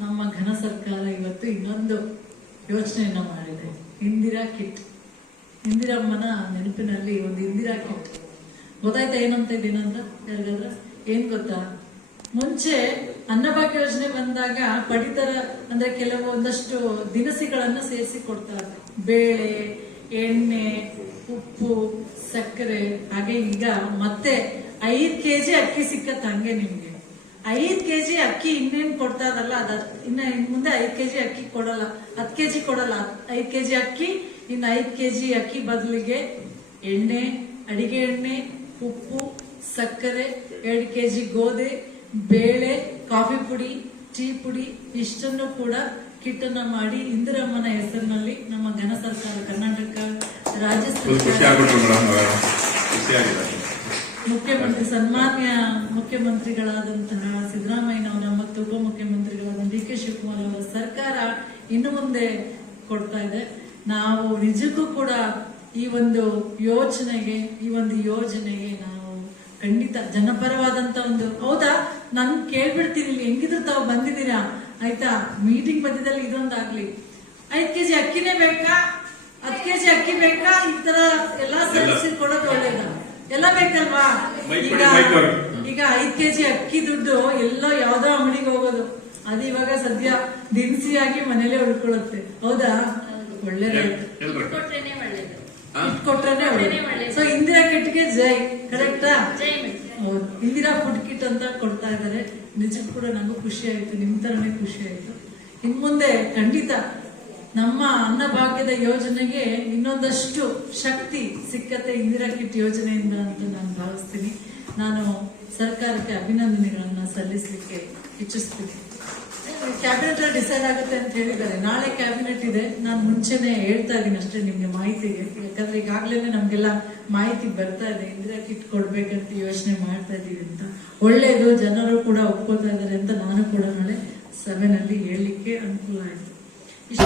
ನಮ್ಮ ಘನ ಸರ್ಕಾರ ಇವತ್ತು ಇನ್ನೊಂದು ಯೋಚನೆಯನ್ನ ಮಾಡಿದೆ. ಇಂದಿರಾ ಕಿಟ್. ಇಂದಿರಮ್ಮನ ನೆನಪಿನಲ್ಲಿ ಒಂದು ಇಂದಿರಾ ಕಿಟ್. ಗೊತ್ತಾಯ್ತಾ ಏನಂತ ಇದೇನಂತ? ಯಾರಿಗಾದ್ರ? ಏನ್ ಗೊತ್ತಾ? ಮುಂಚೆ ಅನ್ನಭಾಗ್ಯ ಯೋಜನೆ ಬಂದಾಗ ಪಡಿತರ ಅಂದ್ರೆ ಕೆಲವು ಒಂದಷ್ಟು ದಿನಸಿಗಳನ್ನ ಸೇರಿಸಿ ಕೊಡ್ತಾರೆ. ಬೇಳೆ, ಎಣ್ಣೆ, ಉಪ್ಪು, ಸಕ್ಕರೆ, ಹಾಗೆ ಈಗ ಮತ್ತೆ ಐದ್ ಕೆಜಿ ಅಕ್ಕಿ ಸಿಕ್ಕತ್ತ ಹಂಗೆ ನಿಮ್ಗೆ. ಐದ್ ಕೆಜಿ ಅಕ್ಕಿ ಇನ್ನೇನ್ ಕೊಡ್ತಾ ಇದಲ್ಲ, ಅದ ಇನ್ನ ಇನ್ ಮುಂದೆ ಐದ್ ಕೆಜಿ ಅಕ್ಕಿ ಕೊಡಲ್ಲ. ಹತ್ ಕೆಜಿ ಕೊಡಲ್ಲ. ಐದ್ ಕೆಜಿ ಅಕ್ಕಿ ಇನ್ನ ಐದ್ ಕೆಜಿ ಅಕ್ಕಿ ಬದಲಿಗೆ ಎಣ್ಣೆ, ಅಡಿಗೆ ಎಣ್ಣೆ, ಉಪ್ಪು, ಸಕ್ಕರೆ, ಎರಡು ಕೆಜಿ ಗೋಧಿ, ಬೇಳೆ, ಕಾಫಿ ಪುಡಿ, ಟೀ ಪುಡಿ, ಇಷ್ಟನ್ನು ಕೂಡ ಕಿಟ್ಟನ್ನ ಮಾಡಿ ಇಂದಿರಮ್ಮನ ಹೆಸರಿನಲ್ಲಿ ನಮ್ಮ ಘನ ಸರ್ಕಾರ ಕರ್ನಾಟಕ ರಾಜ್ಯ ಸರ್ಕಾರ. ಮುಖ್ಯಮಂತ್ರಿ ಸನ್ಮಾನ್ಯ ಮುಖ್ಯಮಂತ್ರಿಗಳಾದಂತಹ ಸಿದ್ದರಾಮಯ್ಯನವರ ಮತ್ತು ಉಪಮುಖ್ಯಮಂತ್ರಿಗಳಾದ ಡಿ ಕೆ ಶಿವಕುಮಾರ್ ಅವರ ಸರ್ಕಾರ ಇನ್ನು ಮುಂದೆ ಕೊಡ್ತಾ ಇದೆ. ನಾವು ನಿಜಕ್ಕೂ ಕೂಡ ಈ ಒಂದು ಯೋಚನೆಗೆ ಈ ಒಂದು ಯೋಜನೆಗೆ ನಾವು ಖಂಡಿತ ಜನಪರವಾದಂತ ಒಂದು ಹೌದಾ? ನಾನು ಕೇಳ್ಬಿಡ್ತೀನಿ ಇಲ್ಲಿ ಹೆಂಗಿದ್ರು ತಾವು ಬಂದಿದ್ದೀರಾ? ಆಯ್ತಾ? ಮೀಟಿಂಗ್ ಮಧ್ಯದಲ್ಲಿ ಇದೊಂದಾಗ್ಲಿ ಐದ್ ಕೆಜಿ ಅಕ್ಕಿನೇ ಬೇಕಾ? ಹತ್ತು ಕೆಜಿ ಅಕ್ಕಿ ಬೇಕಾ? ಈ ತರ ಎಲ್ಲಾ ಸೇರಿಸಿ ಕೊಡೋದು ಎಲ್ಲ ಬೇಕಲ್ವಾ? ಈಗ ಐದ್ ಕೆಜಿ ಅಕ್ಕಿ ದುಡ್ಡು ಎಲ್ಲ ಯಾವ್ದೋ ಅಂಗಡಿಗೆ ಹೋಗೋದು. ಅದು ಇವಾಗ ಸದ್ಯ ದಿನಸಿಯಾಗಿ ಮನೇಲೆ ಉಳ್ಕೊಳ್ಳುತ್ತೆ. ಹೌದಾ? ಒಳ್ಳೇದಾಯ್ತು ಒಳ್ಳೇದು. ಸೊ ಇಂದಿರಾ ಕಿಟ್ಗೆ ಜೈ. ಕರೆಕ್ಟಾ ಜೈ ಇಂದಿರಾ ಫುಡ್ ಕಿಟ್ ಅಂತ ಕೊಡ್ತಾ ಇದ್ದಾರೆ. ನಿಜಕ್ಕೂ ಕೂಡ ನಂಗೂ ಖುಷಿ ಆಯ್ತು. ನಿಮ್ ತರನೇ ಖುಷಿ ಆಯ್ತು. ಇನ್ ಮುಂದೆ ಖಂಡಿತ ನಮ್ಮ ಅನ್ನಭಾಗ್ಯದ ಯೋಜನೆಗೆ ಇನ್ನೊಂದಷ್ಟು ಶಕ್ತಿ ಸಿಕ್ಕತ್ತೆ ಇಂದಿರಾ ಕಿಟ್ ಯೋಜನೆಯಿಂದ ಅಂತ ನಾನು ಭಾವಿಸ್ತೀನಿ. ನಾನು ಸರ್ಕಾರಕ್ಕೆ ಅಭಿನಂದನೆಗಳನ್ನ ಸಲ್ಲಿಸಲಿಕ್ಕೆ ಇಚ್ಛಿಸ್ತೀನಿ. ಕ್ಯಾಬಿನೆಟ್ ಡಿಸೈಡ್ ಆಗುತ್ತೆ ಅಂತ ಹೇಳಿದ್ದಾರೆ. ನಾಳೆ ಕ್ಯಾಬಿನೆಟ್ ಇದೆ. ನಾನು ಮುಂಚೆನೆ ಹೇಳ್ತಾ ಇದ್ದೀನಿ ಅಷ್ಟೇ ನಿಮಗೆ ಮಾಹಿತಿ ಯಾಕಂದ್ರೆ ಈಗಾಗ್ಲೇ ನಮಗೆಲ್ಲ ಮಾಹಿತಿ ಬರ್ತಾ ಇದೆ. ಇಂದಿರಾ ಕಿಟ್ ಕೊಡ್ಬೇಕಂತ ಯೋಚನೆ ಮಾಡ್ತಾ ಇದ್ದೀವಿ ಅಂತ. ಒಳ್ಳೇದು, ಜನರು ಕೂಡ ಒಪ್ಕೋತಾ ಇದ್ದಾರೆ ಅಂತ ನಾನು ಕೂಡ ನಾಳೆ ಸಭೆನಲ್ಲಿ ಹೇಳಲಿಕ್ಕೆ ಅನುಕೂಲ ಆಯ್ತು. Já...